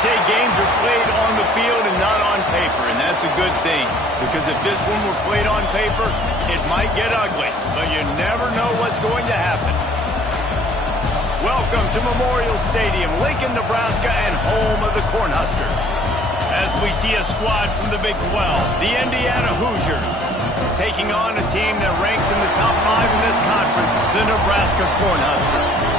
say games are played on the field and not on paper, and that's a good thing. Because if this one were played on paper, it might get ugly, but you never know what's going to happen. Welcome to Memorial Stadium, Lincoln, Nebraska, and home of the Cornhuskers. As we see a squad from the Big 12, the Indiana Hoosiers, taking on a team that ranks in the top 5 in this conference, the Nebraska Cornhuskers.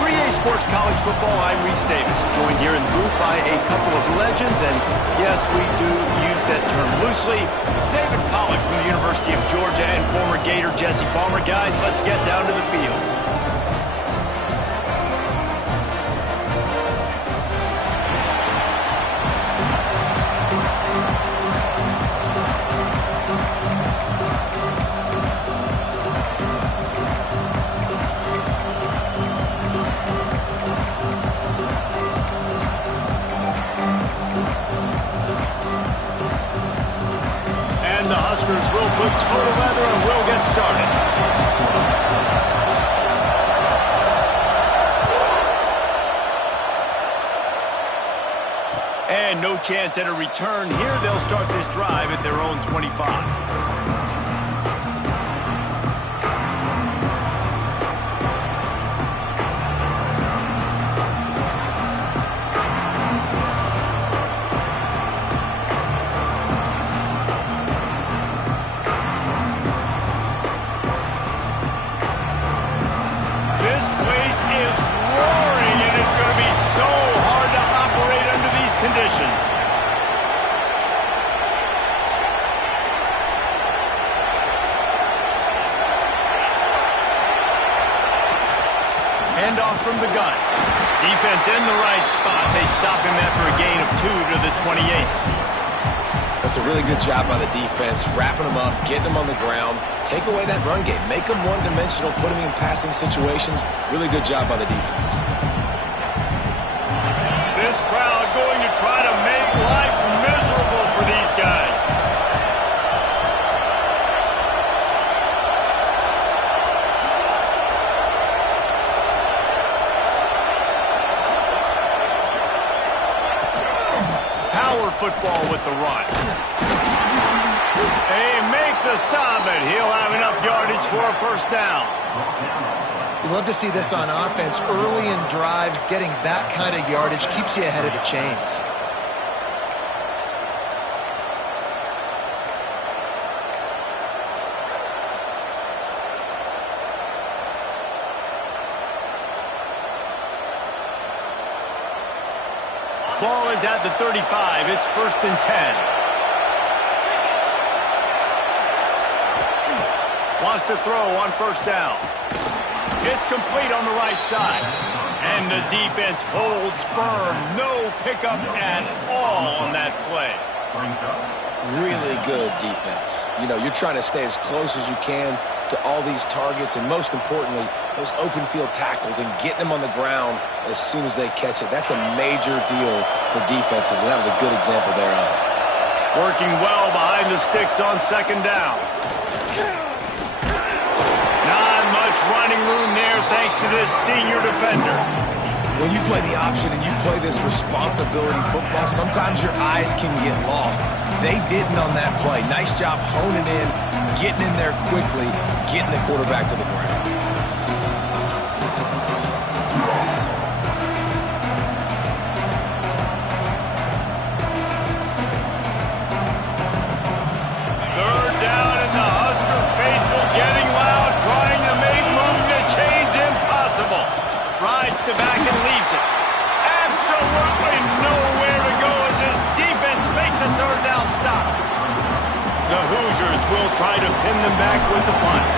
For EA Sports College Football, I'm Reese Davis, joined here in the booth by a couple of legends, and yes, we do use that term loosely. David Pollack from the University of Georgia and former Gator Jesse Palmer. Guys, let's get down to the field. The Huskers will put total leather and will get started. And no chance at a return here. They'll start this drive at their own 25. Conditions. Handoff from the gun. Defense in the right spot. They stop him after a gain of 2 to the 28. That's a really good job by the defense, wrapping them up, getting them on the ground, take away that run game, make them one-dimensional, put them in passing situations. Really good job by the defense. This crowd going to try to make life miserable for these guys. Power football with the run. They make the stop, and he'll have enough yardage for a first down. You love to see this on offense. Early in drives, getting that kind of yardage keeps you ahead of the chains. Ball is at the 35. It's 1st and 10. Wants to throw on first down. It's complete on the right side. And the defense holds firm. No pickup at all on that play. Really good defense. You know, you're trying to stay as close as you can to all these targets, and most importantly, those open field tackles and getting them on the ground as soon as they catch it. That's a major deal for defenses, and that was a good example there of it. Working well behind the sticks on 2nd down. Not much running room there thanks to this senior defender. When you play the option and you play this responsibility football, sometimes your eyes can get lost. They didn't on that play. Nice job honing in, getting in there quickly, getting the quarterback to the ground. Third down, and the Husker faithful getting loud, trying to make movement change impossible. Rides to back and leaves it. Absolutely nowhere to go as his defense makes a 3rd down stop. The Hoosiers will try to pin them back with the punt.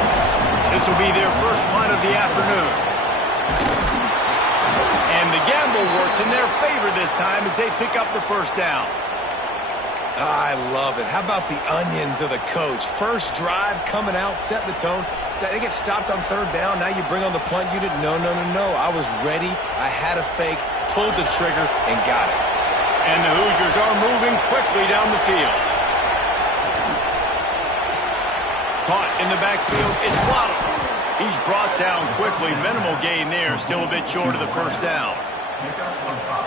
This will be their first punt of the afternoon. And the gamble works in their favor this time as they pick up the first down. I love it. How about the onions of the coach? First drive coming out, setting the tone. They get stopped on 3rd down. Now you bring on the punt unit. No. I was ready. I had a fake, pulled the trigger, and got it. And the Hoosiers are moving quickly down the field. Caught in the backfield. It's Waddle. He's brought down quickly. Minimal gain there. Still a bit short of the first down.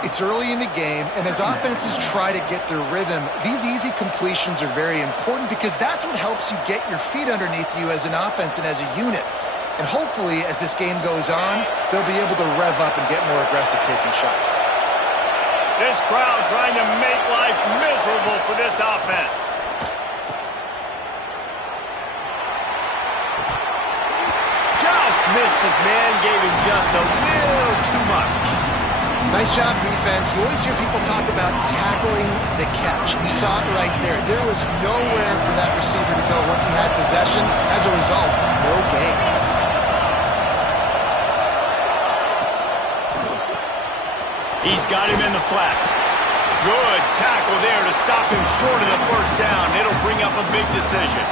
It's early in the game, and as offenses try to get their rhythm, these easy completions are very important because that's what helps you get your feet underneath you as an offense and as a unit. And hopefully, as this game goes on, they'll be able to rev up and get more aggressive taking shots. This crowd trying to make life miserable for this offense. Just missed his man, gave him just a little too much. Nice job, defense. You always hear people talk about tackling the catch. You saw it right there. There was nowhere for that receiver to go once he had possession. As a result, no gain. He's got him in the flat. Good tackle there to stop him short of the first down. It'll bring up a big decision.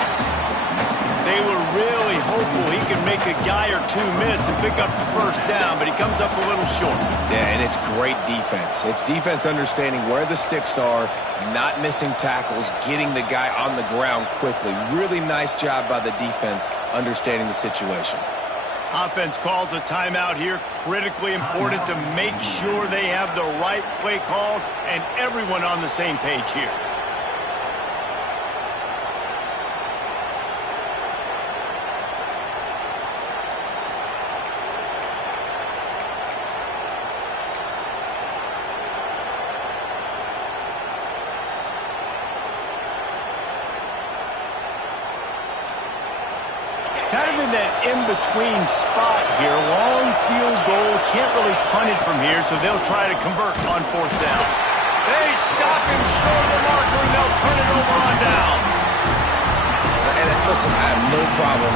They were really hopeful he could make a guy or two miss and pick up the first down, but he comes up a little short. Yeah, and it's great defense. It's defense understanding where the sticks are, not missing tackles, getting the guy on the ground quickly. Really nice job by the defense understanding the situation. Offense calls a timeout here. Critically important to make sure they have the right play called and everyone on the same page here. Kind of in that in-between spot here. Long field goal. Can't really punt it from here, so they'll try to convert on fourth down. They stop him short of the marker, and they'll turn it over on downs. And listen, I have no problem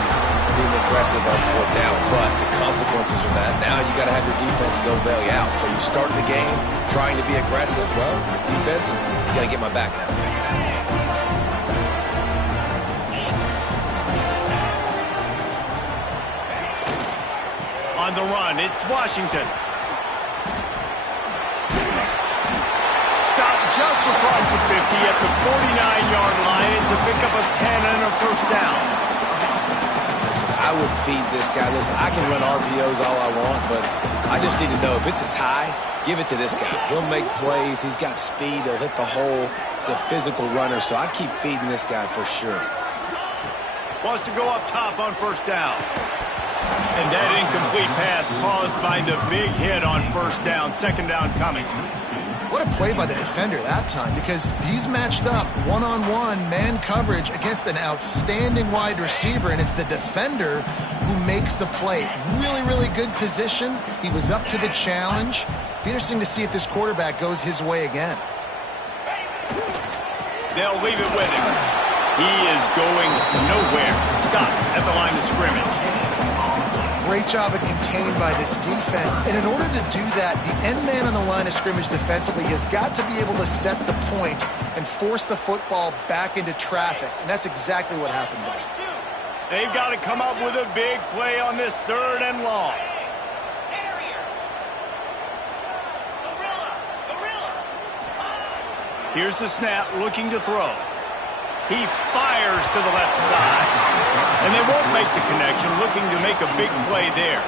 being aggressive on fourth down, but the consequences of that, now you got to have your defense go bail you out. So you start the game trying to be aggressive. Well, defense, you got to get my back now. On the run, it's Washington. Stop just across the 50 at the 49-yard line. It's a pickup of 10 and a first down. Listen, I would feed this guy. Listen, I can run RPOs all I want, but I just need to know if it's a tie, give it to this guy. He'll make plays. He's got speed. He'll hit the hole. He's a physical runner, so I keep feeding this guy for sure. Wants to go up top on first down. And that incomplete pass caused by the big hit on first down. Second down coming. What a play by the defender that time, because he's matched up one-on-one man coverage against an outstanding wide receiver, and it's the defender who makes the play. Really, really good position. He was up to the challenge. Be interesting to see if this quarterback goes his way again. They'll leave it with him. He is going nowhere. Stop at the line of scrimmage. Great job of contained by this defense. And in order to do that, the end man on the line of scrimmage defensively has got to be able to set the point and force the football back into traffic. And that's exactly what happened there. They've got to come up with a big play on this third and long. Here's the snap, looking to throw. He fires to the left side. And they won't make the connection, looking to make a big play there.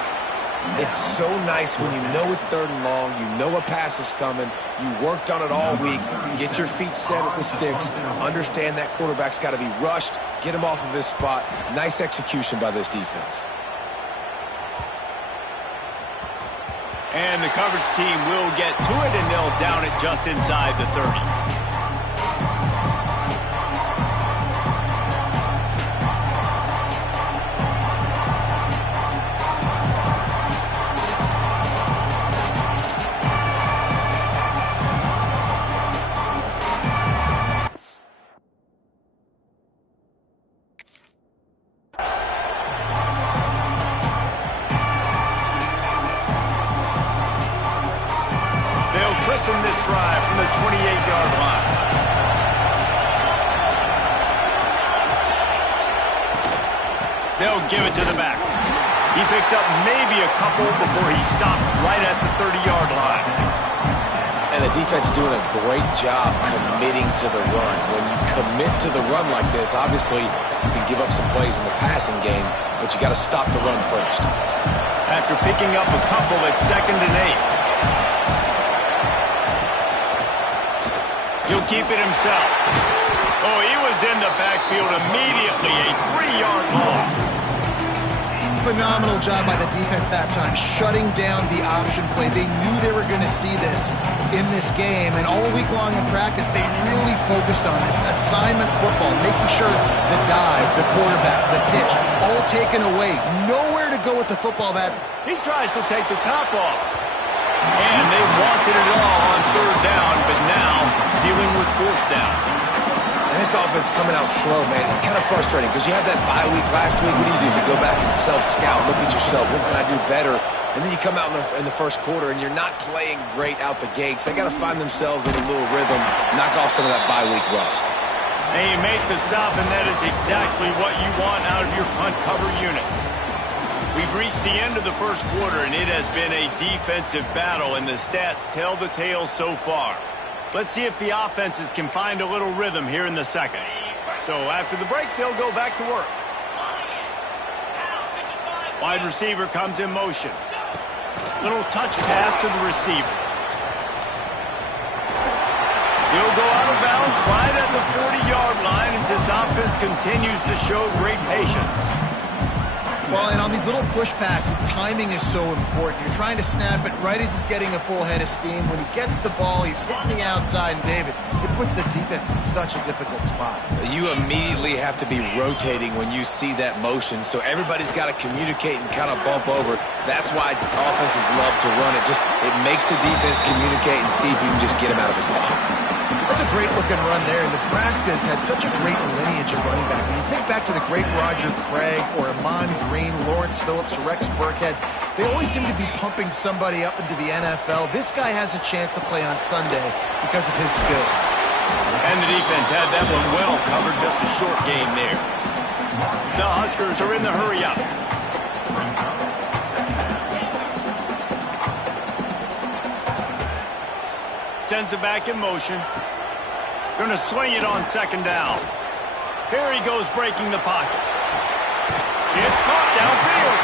It's so nice when you know it's third and long, you know a pass is coming, you worked on it all week, get your feet set at the sticks, understand that quarterback's got to be rushed, get him off of his spot. Nice execution by this defense. And the coverage team will get to it, and they'll down it just inside the 30. In this drive from the 28-yard line. They'll give it to the back. He picks up maybe a couple before he stopped right at the 30-yard line. And the defense doing a great job committing to the run. When you commit to the run like this, obviously you can give up some plays in the passing game, but you got to stop the run first. After picking up a couple at 2nd and 8. He'll keep it himself. Oh, he was in the backfield immediately. A 3-yard loss. Phenomenal job by the defense that time, shutting down the option play. They knew they were going to see this in this game, and all week long in practice, they really focused on this assignment football, making sure the dive, the quarterback, the pitch, all taken away. Nowhere to go with the football. That he tries to take the top off. And they wanted it all on 3rd down, but now dealing with 4th down. And this offense coming out slow, man. Kind of frustrating because you had that bye week last week. What do? You go back and self-scout, look at yourself. What can I do better? And then you come out in the first quarter and you're not playing great out the gates. They got to find themselves in a little rhythm, knock off some of that bye week rust. And you make the stop, and that is exactly what you want out of your punt cover unit. We've reached the end of the first quarter, and it has been a defensive battle, and the stats tell the tale so far. Let's see if the offenses can find a little rhythm here in the second. So after the break, they'll go back to work. Wide receiver comes in motion. Little touch pass to the receiver. He'll go out of bounds right at the 40-yard line as this offense continues to show great patience. Well, and on these little push passes, timing is so important. You're trying to snap it right as he's getting a full head of steam. When he gets the ball, he's hitting the outside, and David, it puts the defense in such a difficult spot. You immediately have to be rotating when you see that motion, so everybody's got to communicate and kind of bump over. That's why offenses love to run it. It makes the defense communicate and see if you can just get him out of a spot. That's a great-looking run there. Nebraska's had such a great lineage of running back. When you think back to the great Roger Craig or Amon Green, Lawrence Phillips, Rex Burkhead, they always seem to be pumping somebody up into the NFL. This guy has a chance to play on Sunday because of his skills. And the defense had that one well covered, just a short game there. The Huskers are in the hurry up. Sends it back in motion. Going to swing it on 2nd down. Here he goes breaking the pocket. It's caught downfield.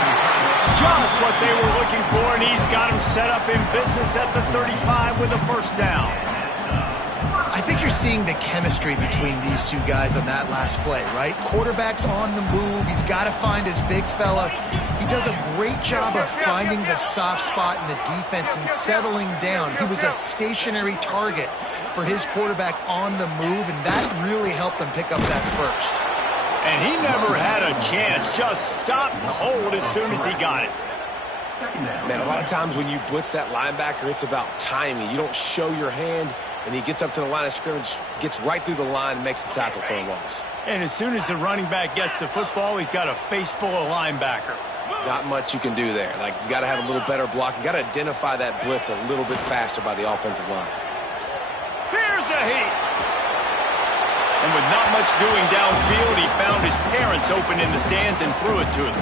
Just what they were looking for, and he's got him set up in business at the 35 with a 1st down. I think you're seeing the chemistry between these two guys on that last play, right? Quarterback's on the move. He's got to find his big fella. He does a great job of finding the soft spot in the defense and settling down. He was a stationary target for his quarterback on the move, and that really helped them pick up that 1st. And he never had a chance. Just stopped cold as soon as he got it. Man, a lot of times when you blitz that linebacker, it's about timing. You don't show your hand, and he gets up to the line of scrimmage, gets right through the line, and makes the tackle for a loss. And as soon as the running back gets the football, he's got a face full of linebacker. Not much you can do there. You got to have a little better block. You got to identify that blitz a little bit faster by the offensive line. Here's a heat. And with not much doing downfield, he found his parents open in the stands and threw it to them.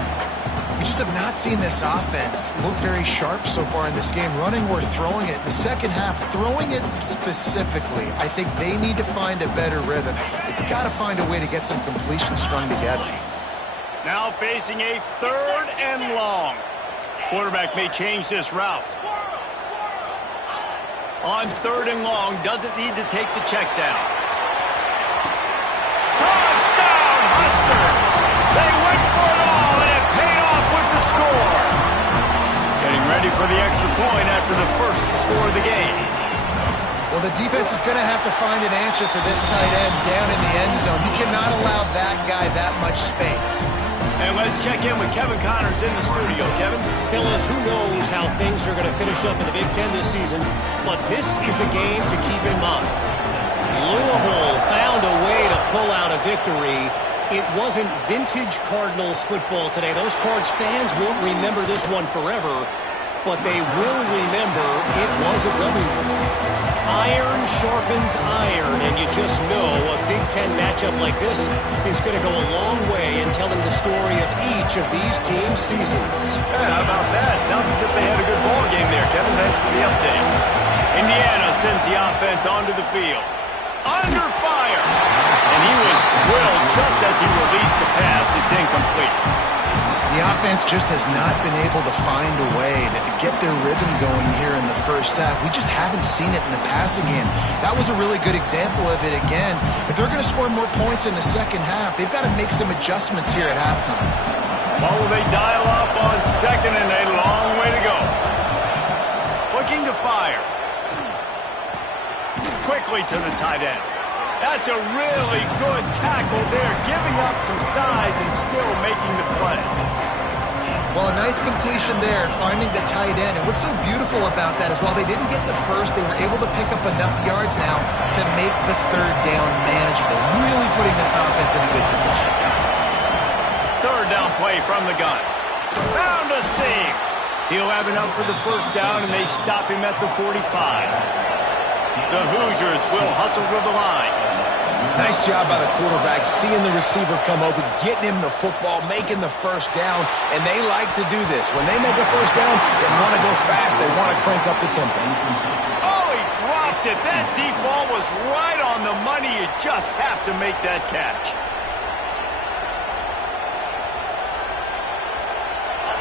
We just have not seen this offense look very sharp so far in this game, running or throwing it. The second half, throwing it specifically, I think they need to find a better rhythm. They've got to find a way to get some completion strung together. Now facing a 3rd and long. Quarterback may change this route. On 3rd and long, doesn't need to take the check down. Touchdown, Husker! They went for it all, and it paid off with the score. Getting ready for the extra point after the 1st score of the game. Well, the defense is going to have to find an answer for this tight end down in the end zone. You cannot allow that guy that much space. And let's check in with Kevin Connors in the studio. Kevin? Fellas, who knows how things are going to finish up in the Big Ten this season, but this is a game to keep in mind. Louisville found a way to pull out a victory. It wasn't vintage Cardinals football today. Those Cards fans won't remember this one forever, but they will remember it was a W. Iron sharpens iron, and you just know a Big Ten matchup like this is going to go a long way in telling the story of each of these teams' seasons. Yeah, how about that? Sounds as if they had a good ball game there, Kevin. Thanks for the update. Indiana sends the offense onto the field. Under fire! And he was drilled just as he released the pass. It's incomplete. The offense just has not been able to find a way to get their rhythm going here in the first half. We just haven't seen it in the passing game. That was a really good example of it again. If they're going to score more points in the second half, they've got to make some adjustments here at halftime. Well, they dial up on second and a long way to go. Looking to fire. Quickly to the tight end. That's a really good tackle there, giving up some size and still making the play. Well, a nice completion there, finding the tight end. And what's so beautiful about that is while they didn't get the first, they were able to pick up enough yards now to make the third down manageable, really putting this offense in a good position. Third down play from the gun. Found a seam. He'll have enough for the first down, and they stop him at the 45. The Hoosiers will hustle to the line. Nice job by the quarterback, seeing the receiver come open, getting him the football, making the first down, and they like to do this. When they make a first down, they want to go fast. They want to crank up the tempo. Oh, he dropped it. That deep ball was right on the money. You just have to make that catch.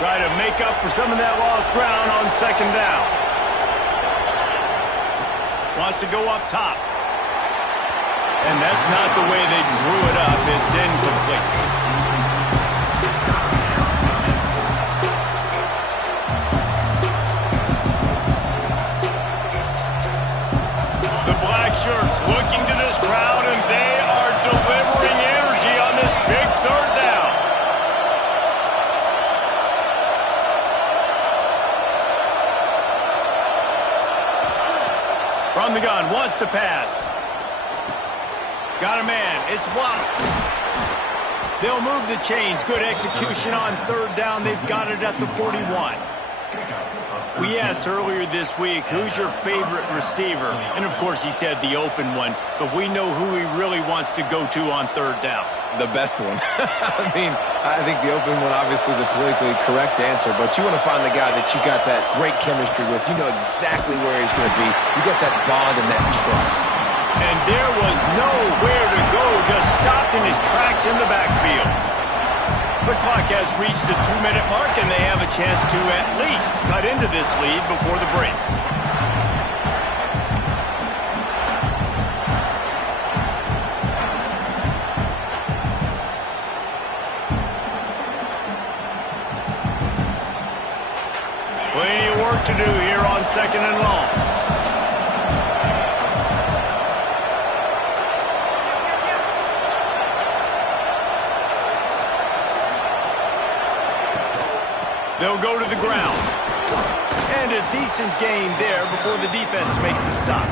Try to make up for some of that lost ground on second down. Wants to go up top. And that's not the way they drew it up. It's incomplete. The black shirts looking to this crowd, and they are delivering energy on this big third down. From the gun, wants to pass. Got a man. It's Waddle. They'll move the chains. Good execution on third down. They've got it at the 41. We asked earlier this week, who's your favorite receiver? And, of course, he said the open one. But we know who he really wants to go to on third down. The best one. I mean, I think the open one, obviously the politically correct answer, but you want to find the guy that you got that great chemistry with. You know exactly where he's going to be. You got that bond and that trust. And there was nowhere to go, just stopped in his tracks in the backfield. The clock has reached the 2-minute mark, and they have a chance to at least cut into this lead before the break. Plenty of work to do here on second and long. They'll go to the ground. And a decent gain there before the defense makes the stop.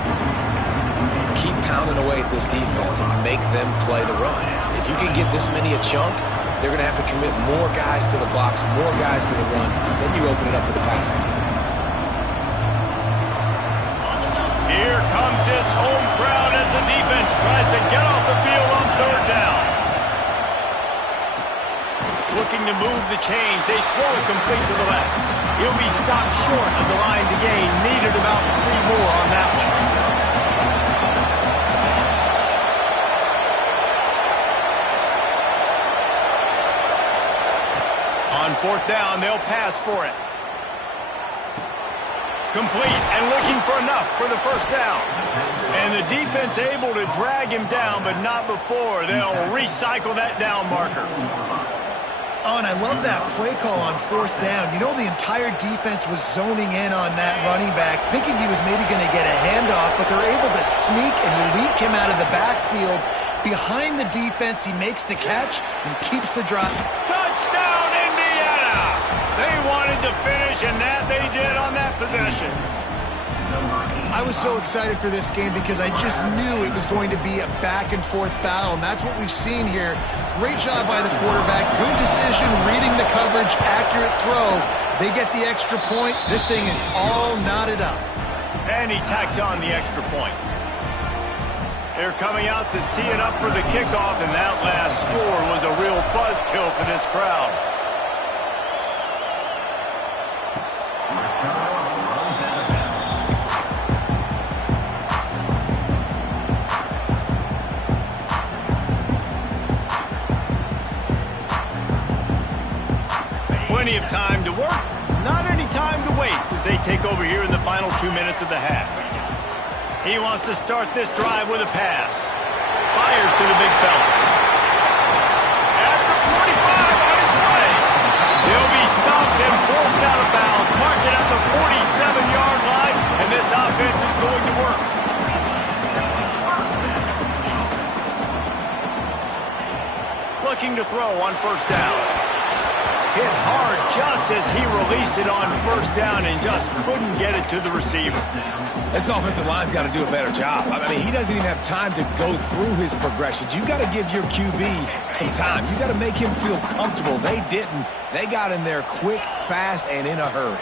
Keep pounding away at this defense and make them play the run. If you can get this many a chunk, they're going to have to commit more guys to the box, more guys to the run. Then you open it up for the passing. Here comes this home crowd as the defense tries to get off the field on third down. Looking to move the chains. They throw it complete to the left. He'll be stopped short of the line to gain. Needed about 3 more on that one. On fourth down, they'll pass for it. Complete and looking for enough for the first down. And the defense able to drag him down, but not before. They'll recycle that down marker. Oh, and I love that play call on fourth down. You know, the entire defense was zoning in on that running back, thinking he was maybe going to get a handoff, but they're able to sneak and leak him out of the backfield. Behind the defense, he makes the catch and keeps the drive. Touchdown, Indiana! They wanted to finish, and that they did on that possession. I was so excited for this game because I just knew it was going to be a back-and-forth battle, and that's what we've seen here. Great job by the quarterback. Good decision, reading the coverage, accurate throw. They get the extra point. This thing is all knotted up. And he tacks on the extra point. They're coming out to tee it up for the kickoff, and that last score was a real buzzkill for this crowd. Plenty of time to work, not any time to waste as they take over here in the final 2 minutes of the half. He wants to start this drive with a pass. Fires to the big fella. After 45 on his way. He'll be stopped and forced out of bounds. Marked it at the 47-yard line, and this offense is going to work. Looking to throw on first down. Hit hard just as he released it on first down and just couldn't get it to the receiver. This offensive line's got to do a better job. I mean, he doesn't even have time to go through his progressions. You got to give your QB some time. You got to make him feel comfortable. They didn't. They got in there quick, fast, and in a hurry.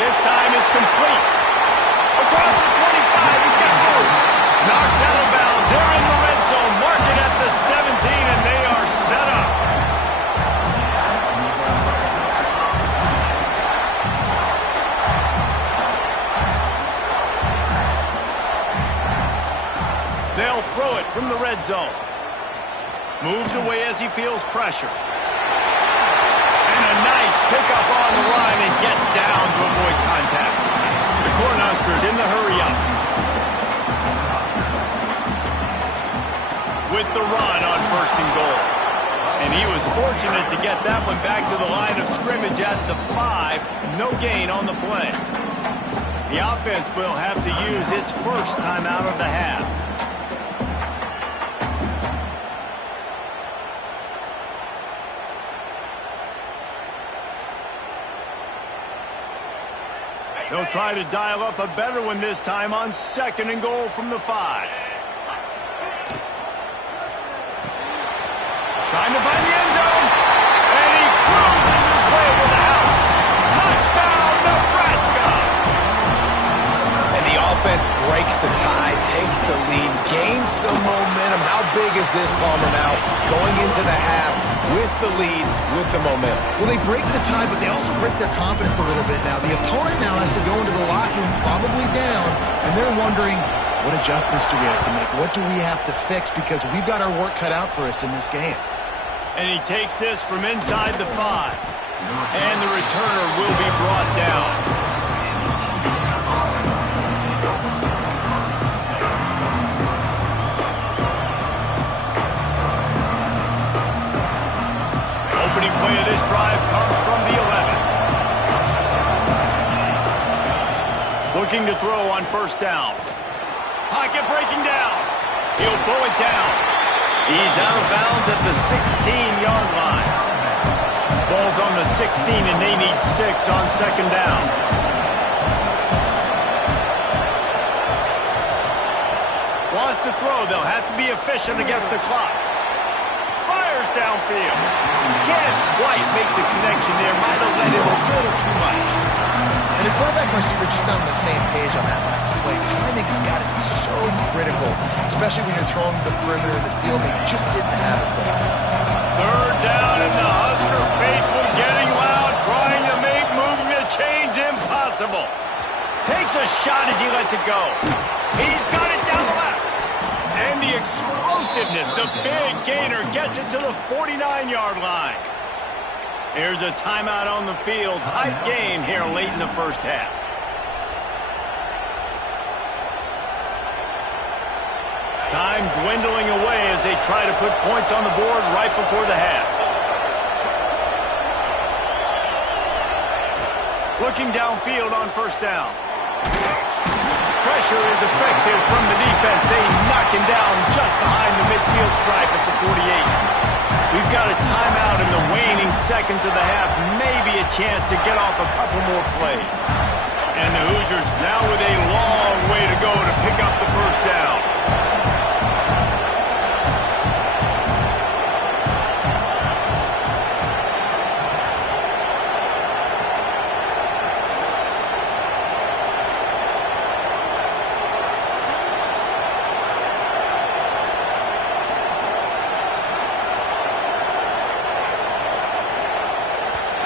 This time it's complete. Across the 25, he's got room. Knocked out of bounds. They're in the red zone. Marked it at the 17, and they are set up. They'll throw it from the red zone. Moves away as he feels pressure. And a nice pickup on the line and gets down to avoid contact. The Cornhuskers in the hurry up. With the run on first and goal. And he was fortunate to get that one back to the line of scrimmage at the 5. No gain on the play. The offense will have to use its first timeout of the half. They'll try to dial up a better one this time on second and goal from the 5. Trying to find the end zone. And he cruises his way to the house. Touchdown, Nebraska! And the offense breaks the tie, takes the lead, gains some momentum. How big is this, Palmer, now? Going into the half with the lead, with the momentum. Well, they break the tie, but they also break their confidence a little bit now. The opponent now has to go into the locker room, probably down, and they're wondering, what adjustments do we have to make? What do we have to fix? Because we've got our work cut out for us in this game. And he takes this from inside the 5. And the returner will be brought down. Opening play of this drive comes from the 11. Looking to throw on first down. Pocket breaking down. He'll pull it down. He's out of bounds at the 16-yard line. Ball's on the 16, and they need 6 on second down. Wants to throw. They'll have to be efficient against the clock. Fires downfield. Can't quite make the connection there. Might have let him a little too much. And the quarterback and receiver just not on the same page on that last play. Timing has got to be so critical, especially when you're throwing the perimeter of the field. They just didn't have it there. Third down, and the Husker faithful getting loud, trying to make moving the chains impossible. Takes a shot as he lets it go. He's got it down the left. And the explosiveness, the big gainer, gets it to the 49-yard line. Here's a timeout on the field. Tight game here late in the first half. Time dwindling away as they try to put points on the board right before the half. Looking downfield on first down. Pressure is effective from the defense. They knock him down just behind the midfield stripe at the 48. We've got a timeout in the waning seconds of the half. Maybe a chance to get off a couple more plays. And the Hoosiers now with a long way to go to pick up the first down.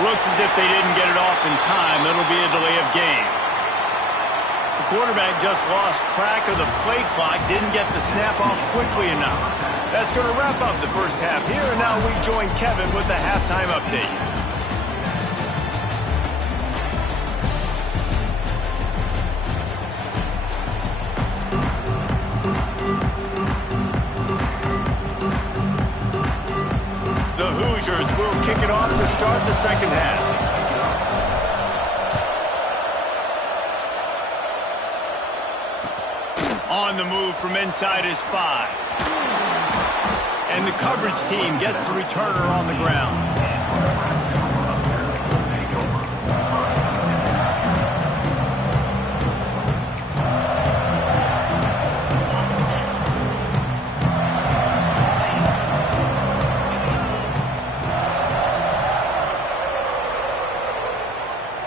Looks as if they didn't get it off in time. It'll be a delay of game. The quarterback just lost track of the play clock, didn't get the snap off quickly enough. That's going to wrap up the first half here, and now we join Kevin with the halftime update. The Hoosiers will kick it off to start the second half. On the move from inside is 5. And the coverage team gets the returner on the ground.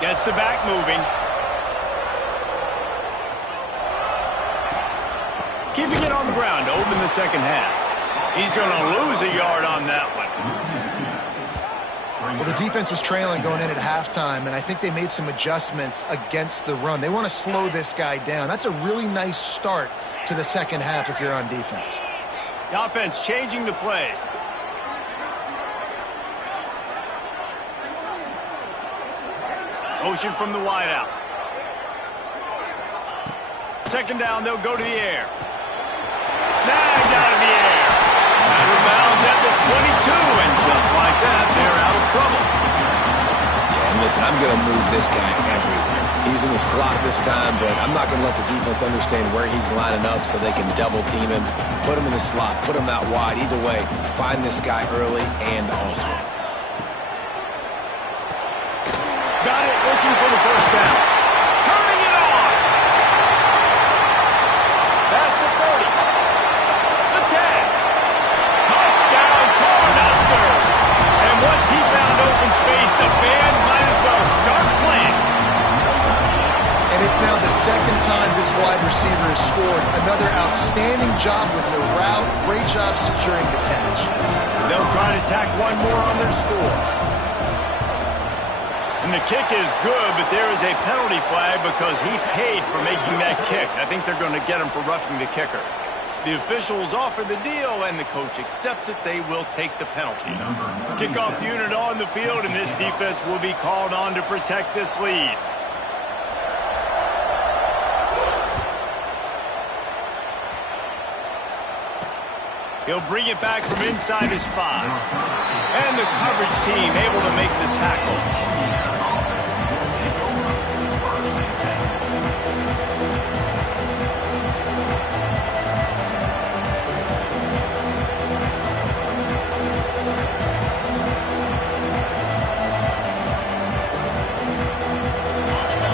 Gets the back moving. Keeping it on the ground to open the second half. He's going to lose a yard on that one. Well, the defense was trailing going in at halftime, and I think they made some adjustments against the run. They want to slow this guy down. That's a really nice start to the second half if you're on defense. The offense changing the play. Motion from the wideout. Second down, they'll go to the air. Snagged out of the air. Out of bounds at the 22, and just like that, they're out of trouble. Yeah, and listen, I'm going to move this guy everywhere. He's in the slot this time, but I'm not going to let the defense understand where he's lining up so they can double team him. Put him in the slot, put him out wide. Either way, find this guy early and often. Got it, looking for the first down. Turning it on. That's the 30. The 10. Touchdown, Cornhuskers. And once he found open space, the band might as well start playing. And it's now the second time this wide receiver has scored. Another outstanding job with the route. Great job securing the catch. They'll try to tack one more on their score. And the kick is good, but there is a penalty flag because he paid for making that kick. I think they're going to get him for roughing the kicker. The officials offer the deal, and the coach accepts it. They will take the penalty. Kickoff unit on the field, and this defense will be called on to protect this lead. He'll bring it back from inside his 5. And the coverage team able to make the tackle.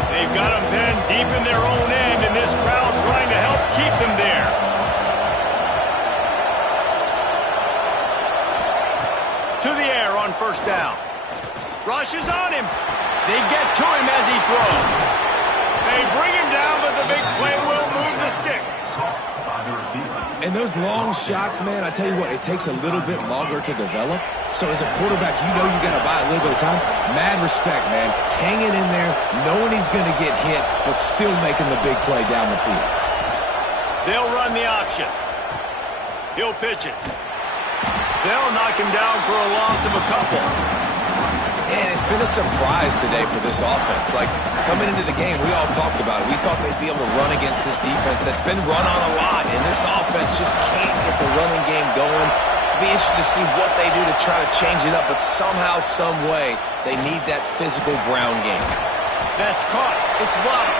They've got them pinned deep in their own end, and this crowd trying to help keep them there. To the air on first down. Rush is on him. They get to him as he throws. They bring him down, but the big play will move the sticks. And those long shots, man, I tell you what, it takes a little bit longer to develop. So as a quarterback, you know you got to buy a little bit of time. Mad respect, man. Hanging in there, knowing he's going to get hit, but still making the big play down the field. They'll run the option. He'll pitch it. They'll knock him down for a loss of a couple. And it's been a surprise today for this offense. Like, coming into the game, we all talked about it. We thought they'd be able to run against this defense that's been run on a lot, and this offense just can't get the running game going. It'll be interesting to see what they do to try to change it up, but somehow, some way, they need that physical ground game. That's caught. It's blocked.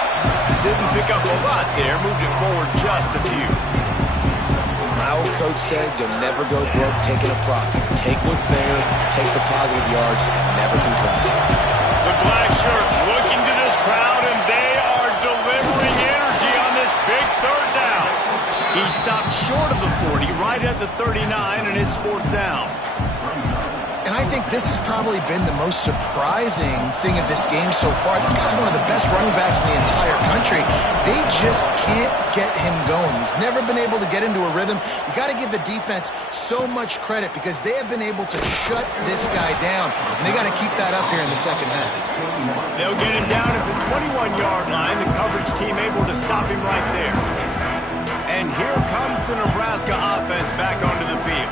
Didn't pick up a lot there. Moved it forward just a few. My old coach said you'll never go broke taking a profit. Take what's there, take the positive yards, and never complain. The black shirts looking to this crowd, and they are delivering energy on this big third down. He stopped short of the 40, right at the 39, and it's fourth down. And I think this has probably been the most surprising thing of this game so far. This guy's one of the best running backs in the entire country. They just can't get him going. He's never been able to get into a rhythm. You got to give the defense so much credit because they have been able to shut this guy down. And they got to keep that up here in the second half. They'll get him down at the 21-yard line. The coverage team able to stop him right there. And here comes the Nebraska offense back onto the field.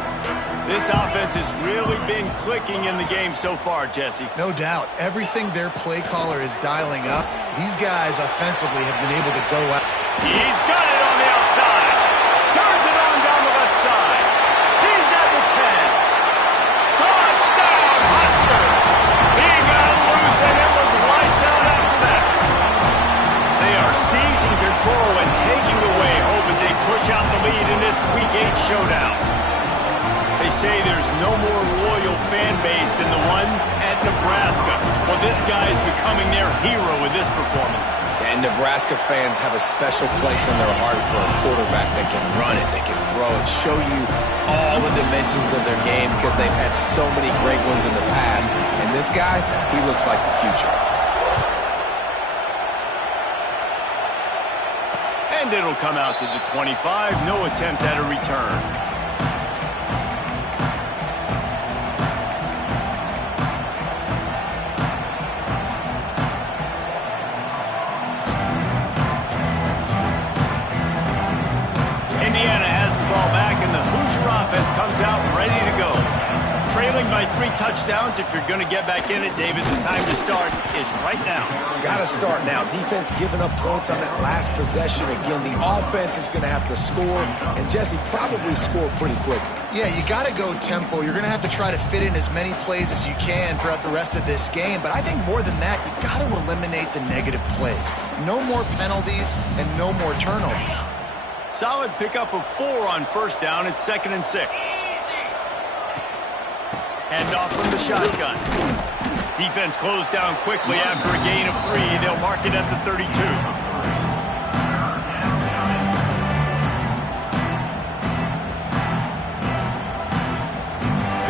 This offense has really been clicking in the game so far, Jesse. No doubt. Everything their play caller is dialing up, these guys offensively have been able to go out. He's got it on the outside. Turns it on down the left side. He's at the 10. Touchdown, Husker! He got loose, and it was lights out after that. They are seizing control and taking away hope as they push out the lead in this Week 8 showdown. They say there's no more loyal fan base than the one at Nebraska. Well, this guy is becoming their hero with this performance. And Nebraska fans have a special place in their heart for a quarterback that can run it, that can throw it, show you all the dimensions of their game because they've had so many great ones in the past. And this guy, he looks like the future. And it'll come out to the 25. No attempt at a return. Indiana has the ball back, and the Hoosier offense comes out ready to go. Trailing by 3 touchdowns. If you're going to get back in it, David, the time to start is right now. Got to start now. Defense giving up points on that last possession. Again, the offense is going to have to score, and Jesse probably score pretty quickly. Yeah, you got to go tempo. You're going to have to try to fit in as many plays as you can throughout the rest of this game. But I think more than that, you got to eliminate the negative plays. No more penalties and no more turnovers. Solid pickup of 4 on first down. It's 2nd and 6. Hand off from the shotgun. Defense closed down quickly after a gain of 3. They'll mark it at the 32.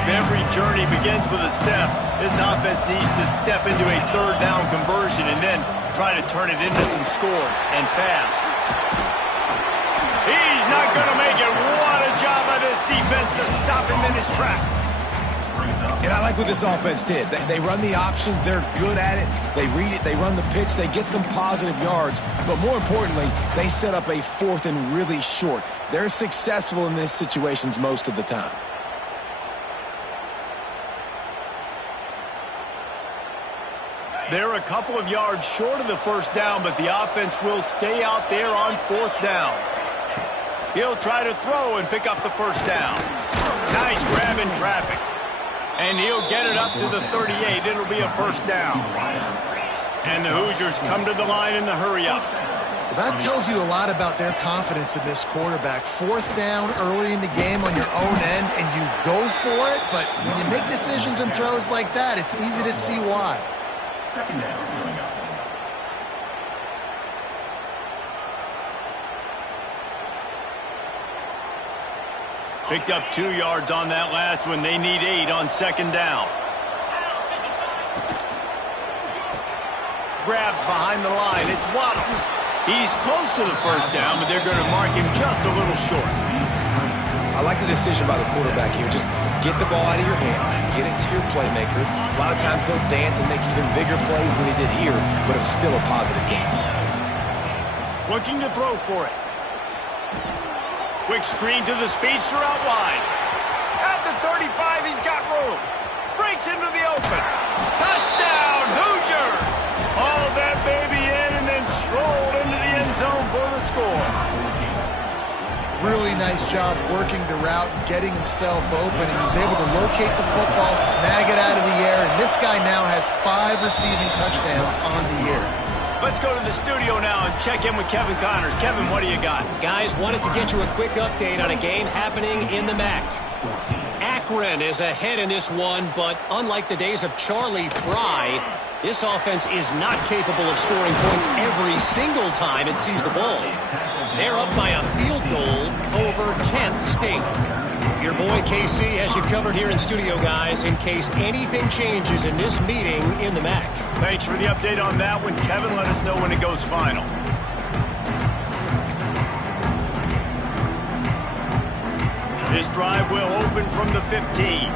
If every journey begins with a step, this offense needs to step into a 3rd down conversion and then try to turn it into some scores, and fast. He's not going to make it. What a job by this defense to stop him in his tracks. And I like what this offense did. They run the option. They're good at it. They read it. They run the pitch. They get some positive yards. But more importantly, they set up a 4th and really short. They're successful in these situations most of the time. They're a couple of yards short of the first down, but the offense will stay out there on 4th down. He'll try to throw and pick up the first down. Nice grab in traffic. And he'll get it up to the 38. It'll be a first down. And the Hoosiers come to the line in the hurry-up. That tells you a lot about their confidence in this quarterback. 4th down early in the game on your own end, and you go for it. But when you make decisions and throws like that, it's easy to see why. 2nd down. Picked up 2 yards on that last one. They need 8 on 2nd down. Grabbed behind the line. It's Waddle. He's close to the first down, but they're going to mark him just a little short. I like the decision by the quarterback here. Just get the ball out of your hands. Get it to your playmaker. A lot of times he'll dance and make even bigger plays than he did here, but it was still a positive game. Looking to throw for it. Quick screen to the speedster out wide. At the 35, he's got room. Breaks into the open. Touchdown, Hoosiers! Hauled that baby in and then strolled into the end zone for the score. Really nice job working the route, getting himself open, and he was able to locate the football, snag it out of the air, and this guy now has 5 receiving touchdowns on the year. Let's go to the studio now and check in with Kevin Connors. Kevin, what do you got? Guys, wanted to get you a quick update on a game happening in the MAC. Akron is ahead in this one, but unlike the days of Charlie Fry, this offense is not capable of scoring points every single time it sees the ball. They're up by a field goal over Kent State. Your boy KC has you covered here in studio, guys, in case anything changes in this meeting in the MAC. Thanks for the update on that one, Kevin. Let us know when it goes final. This drive will open from the 15.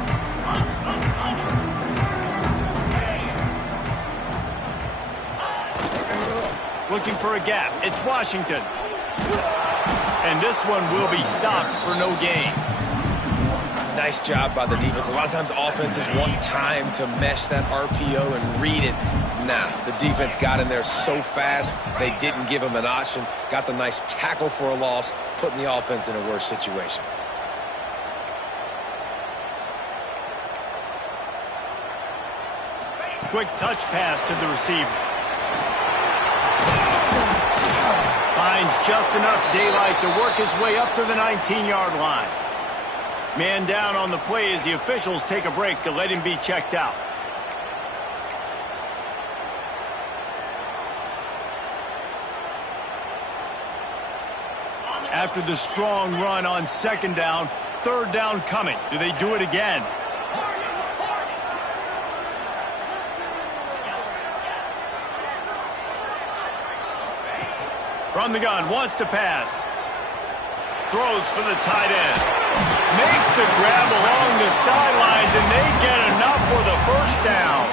Looking for a gap. It's Washington. And this one will be stopped for no gain. Nice job by the defense. A lot of times offenses want time to mesh that RPO and read it. Nah, the defense got in there so fast, they didn't give him an option. Got the nice tackle for a loss, putting the offense in a worse situation. Quick touch pass to the receiver. Finds just enough daylight to work his way up to the 19-yard line. Man down on the play as the officials take a break to let him be checked out. After the strong run on second down, third down coming. Do they do it again? From the gun, wants to pass. Throws for the tight end. Makes the grab along the sidelines, and they get enough for the first down.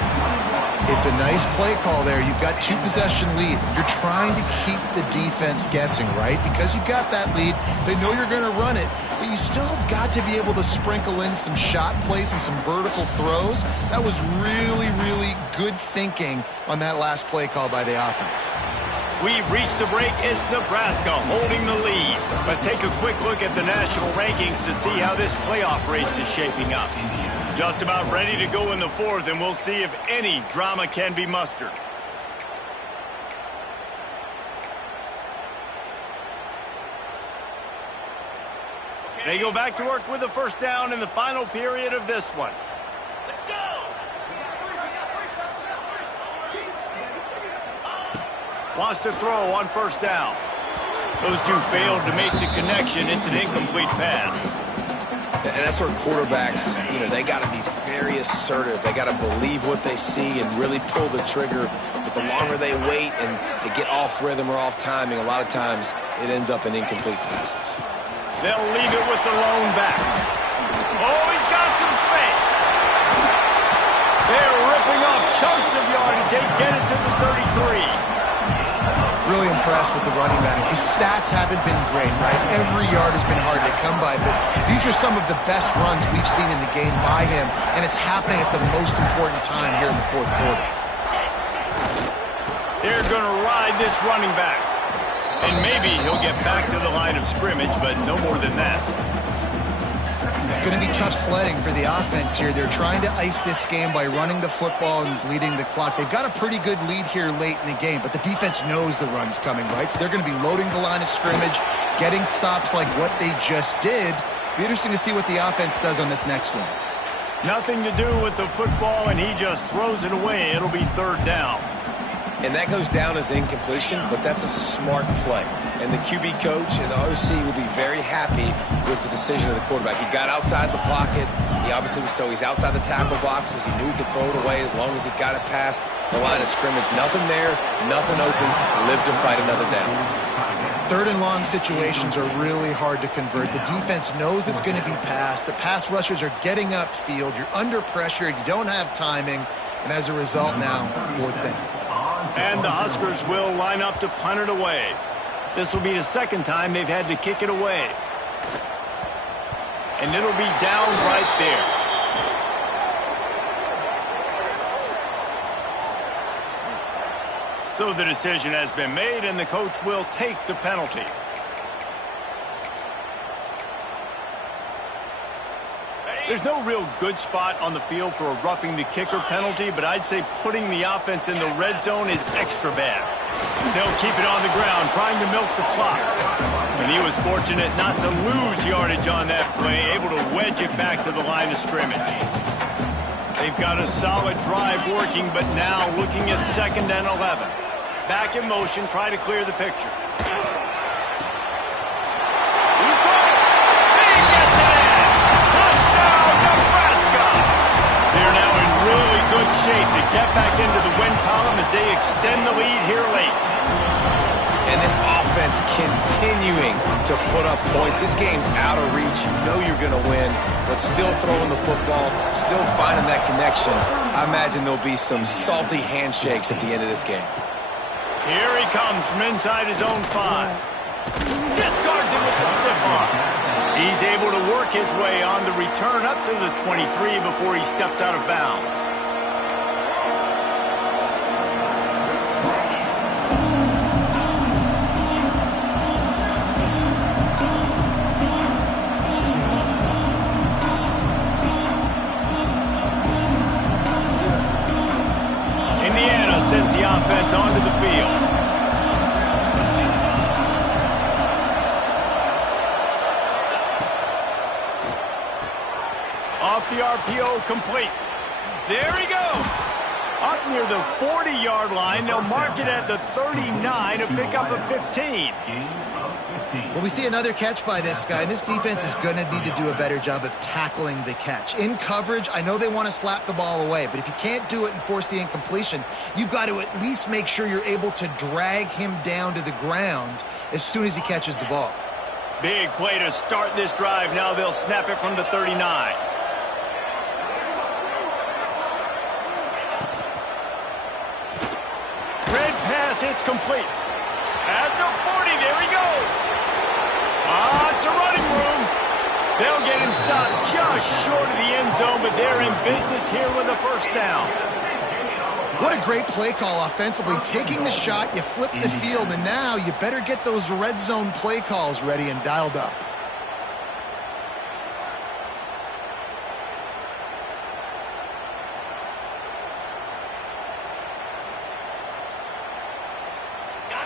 It's a nice play call there. You've got 2-possession lead. You're trying to keep the defense guessing, right? Because you've got that lead, they know you're going to run it, but you still have got to be able to sprinkle in some shot plays and some vertical throws. That was really, really good thinking on that last play call by the offense. We've reached a break. It's Nebraska holding the lead. Let's take a quick look at the national rankings to see how this playoff race is shaping up. Just about ready to go in the fourth, and we'll see if any drama can be mustered. They go back to work with the first down in the final period of this one. Let's go! Wants to throw on first down. Those two failed to make the connection. It's an incomplete pass. And that's where quarterbacks, they got to be very assertive. They got to believe what they see and really pull the trigger. But the longer they wait and they get off rhythm or off timing, a lot of times it ends up in incomplete passes. They'll leave it with the lone back. Oh, he's got some space. They're ripping off chunks of yardage. They get it to the 33. Really impressed with the running back. His stats haven't been great, right? Every yard has been hard to come by, but these are some of the best runs we've seen in the game by him, and it's happening at the most important time here in the fourth quarter. They're going to ride this running back. And maybe he'll get back to the line of scrimmage, but no more than that. It's going to be tough sledding for the offense here. They're trying to ice this game by running the football and bleeding the clock. They've got a pretty good lead here late in the game, but the defense knows the run's coming, right? So they're going to be loading the line of scrimmage, getting stops like what they just did. Be interesting to see what the offense does on this next one. Nothing to do with the football, and he just throws it away. It'll be third down. And that goes down as incompletion, but that's a smart play. And the QB coach and the OC will be very happy with the decision of the quarterback. He got outside the pocket. He obviously was he's outside the tackle boxes. He knew he could throw it away as long as he got it past the line of scrimmage. Nothing there, nothing open. Live to fight another down. Third and long situations are really hard to convert. The defense knows it's going to be passed. The pass rushers are getting upfield. You're under pressure. You don't have timing. And as a result now, fourth down. And the Huskers will line up to punt it away. This will be the second time they've had to kick it away. And it'll be down right there. So the decision has been made, and the coach will take the penalty. There's no real good spot on the field for a roughing the kicker penalty, but I'd say putting the offense in the red zone is extra bad. They'll keep it on the ground, trying to milk the clock. And he was fortunate not to lose yardage on that play, able to wedge it back to the line of scrimmage. They've got a solid drive working, but now looking at 2nd and 11. Back in motion, try to clear the picture. Shape to get back into the win column as they extend the lead here late. And this offense continuing to put up points. This game's out of reach. You know you're going to win, but still throwing the football, still finding that connection. I imagine there'll be some salty handshakes at the end of this game. Here he comes from inside his own 5. Discards it with the stiff arm. He's able to work his way on the return up to the 23 before he steps out of bounds. Sends the offense onto the field. Off the RPO, complete. There he goes. Up near the 40-yard line. They'll mark it at the 39 to pick up a 15. Well, we see another catch by this guy, and this defense is going to need to do a better job of tackling the catch. In coverage, I know they want to slap the ball away, but if you can't do it and force the incompletion, you've got to at least make sure you're able to drag him down to the ground as soon as he catches the ball. Big play to start this drive. Now they'll snap it from the 39. Red pass, it's complete. At the 40, there he goes. It's a running room. They'll get him stopped just short of the end zone, but they're in business here with a first down. What a great play call offensively. Taking the shot, you flip the field, and now you better get those red zone play calls ready and dialed up.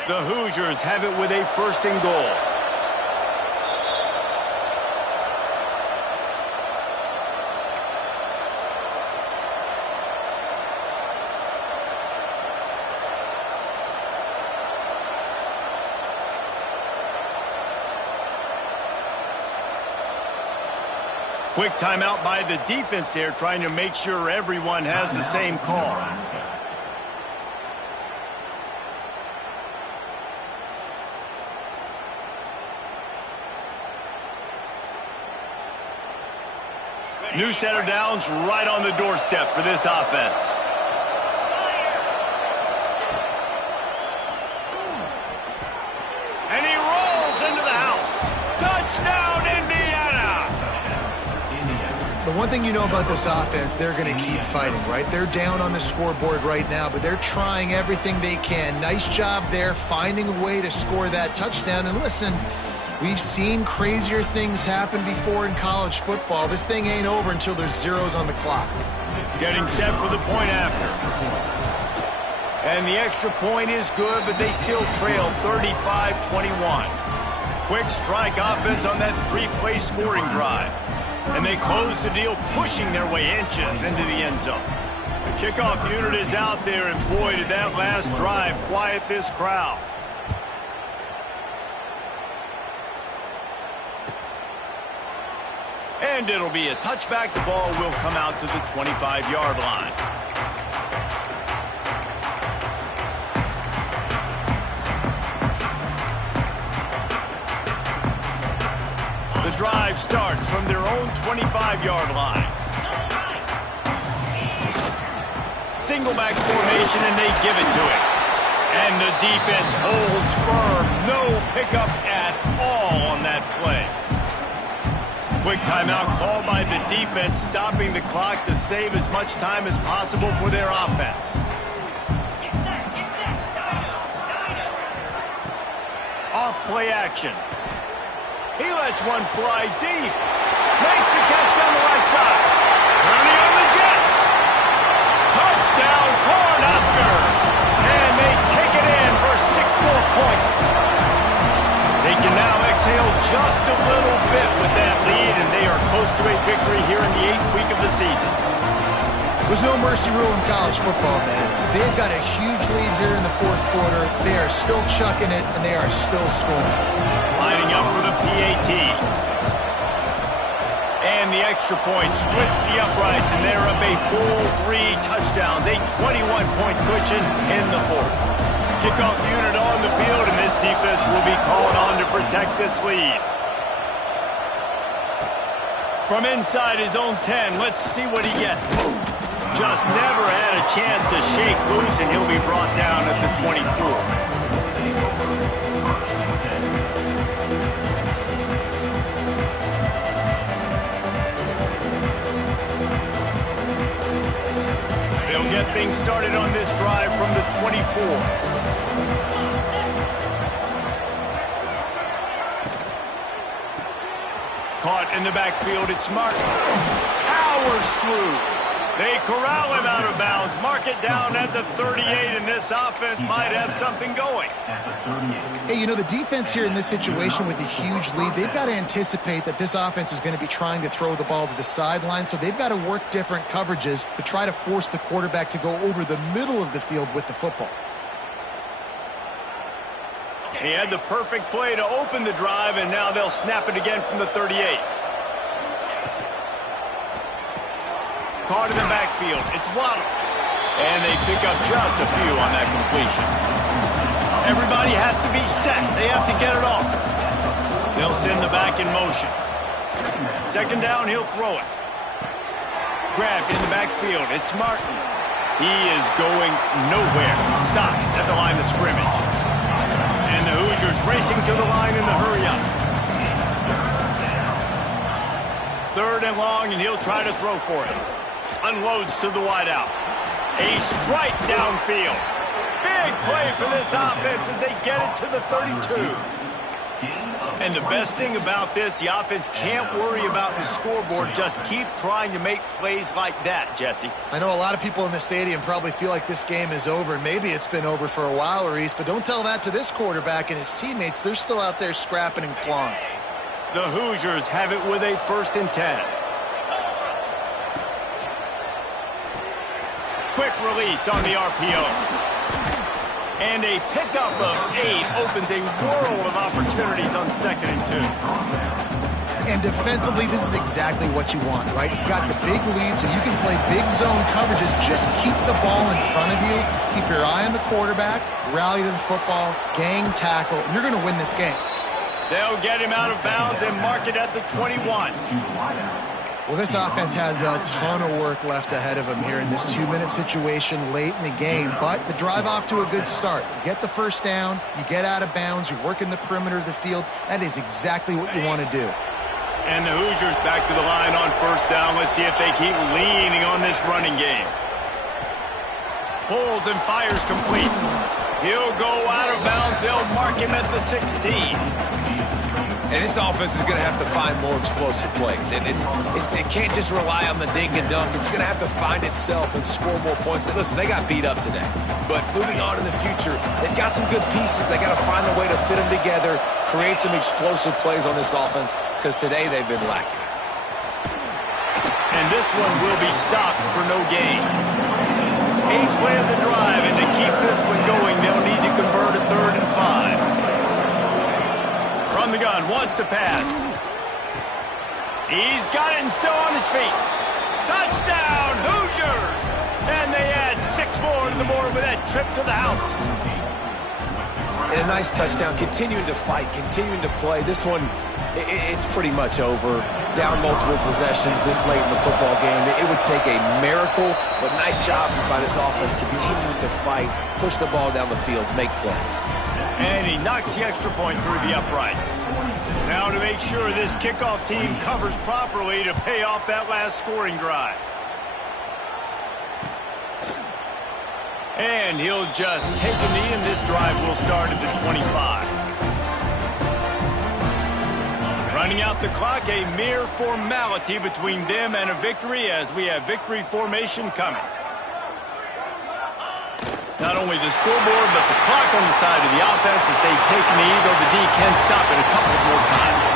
The Hoosiers have it with a first and goal. Quick timeout by the defense there, trying to make sure everyone has the same call. New set of downs right on the doorstep for this offense. And he rolls into the house. Touchdown, Indiana! The one thing you know about this offense, they're going to keep fighting, right? They're down on the scoreboard right now, but they're trying everything they can. Nice job there, finding a way to score that touchdown. And listen, we've seen crazier things happen before in college football. This thing ain't over until there's zeros on the clock. Getting set for the point after. And the extra point is good, but they still trail 35-21. Quick strike offense on that three-play scoring drive. And they close the deal, pushing their way inches into the end zone. The kickoff unit is out there, and boy, did that last drive quiet this crowd. And it'll be a touchback. The ball will come out to the 25-yard line. The drive starts from their own 25-yard line. Single back formation, and they give it to him. And the defense holds firm. No pickup at all on that play. Quick timeout called by the defense, stopping the clock to save as much time as possible for their offense. Off play action. He lets one fly deep. Makes the catch on the right side. Turning on the Jets. Touchdown, Cornhuskers. And they take it in for 6 more points. They can now exhale just a little bit with that lead, and they are close to a victory here in the 8th week of the season. There's no mercy rule in college football, man. They've got a huge lead here in the 4th quarter. They are still chucking it, and they are still scoring. Lining up for the PAT. And the extra point splits the uprights, and they're up a full 3 touchdowns, a 21-point cushion in the 4th. Kickoff unit on the field, and this defense will be called on to protect this lead. From inside his own 10, let's see what he gets. Just never had a chance to shake loose, and he'll be brought down at the 24. things started on this drive from the 24. Caught in the backfield, it's Martin. Powers through. They corral him out of bounds. Mark it down at the 38, and this offense might have something going. Hey, you know, the defense here in this situation with a huge lead, they've got to anticipate that this offense is going to be trying to throw the ball to the sideline, so they've got to work different coverages to try to force the quarterback to go over the middle of the field with the football. He had the perfect play to open the drive, and now they'll snap it again from the 38. Caught in the backfield. It's Waddle. And they pick up just a few on that completion. Everybody has to be set. They have to get it off. They'll send the back in motion. Second down, he'll throw it. Grabbed in the backfield. It's Martin. He is going nowhere. Stop at the line of scrimmage. And the Hoosiers racing to the line in the hurry-up. Third and long, and he'll try to throw for it. Unloads to the wideout. A strike downfield. Big play for this offense as they get it to the 32. And the best thing about this, the offense can't worry about the scoreboard. Just keep trying to make plays like that, Jesse. I know a lot of people in the stadium probably feel like this game is over. Maybe it's been over for a while, Reese, but don't tell that to this quarterback and his teammates. They're still out there scrapping and clawing. The Hoosiers have it with a 1st and 10. Quick release on the RPO. And a pickup of 8 opens a world of opportunities on 2nd and 2. And defensively, this is exactly what you want, right? You got the big lead, so you can play big zone coverages. Just keep the ball in front of you. Keep your eye on the quarterback. Rally to the football. Gang tackle. And you're going to win this game. They'll get him out of bounds and mark it at the 21. Well, this offense has a ton of work left ahead of them here in this 2-minute situation late in the game, but the drive off to a good start. You get the first down, you get out of bounds, you work in the perimeter of the field. That is exactly what you want to do. And the Hoosiers back to the line on 1st down. Let's see if they keep leaning on this running game. Pulls and fires complete. He'll go out of bounds. They'll mark him at the 16. And this offense is going to have to find more explosive plays. And it can't just rely on the dink and dunk. It's going to have to find itself and score more points. And listen, they got beat up today. But moving on in the future, they've got some good pieces. They got to find a way to fit them together, create some explosive plays on this offense, because today they've been lacking. And this one will be stopped for no gain. 8th play of the drive, and to keep this one going, they'll need to convert a 3rd and 5. From the gun, wants to pass. He's got it and still on his feet. Touchdown, Hoosiers! And they add 6 more to the board with that trip to the house. And a nice touchdown, continuing to fight, continuing to play. This one, it's pretty much over. Down multiple possessions this late in the football game. It would take a miracle, but nice job by this offense continuing to fight, push the ball down the field, make plays. And he knocks the extra point through the uprights. Now to make sure this kickoff team covers properly to pay off that last scoring drive. And he'll just take a knee, and this drive will start at the 25. Running out the clock, a mere formality between them and a victory as we have victory formation coming. Not only the scoreboard, but the clock on the side of the offense as they take a knee, though the D can stop it a couple more times.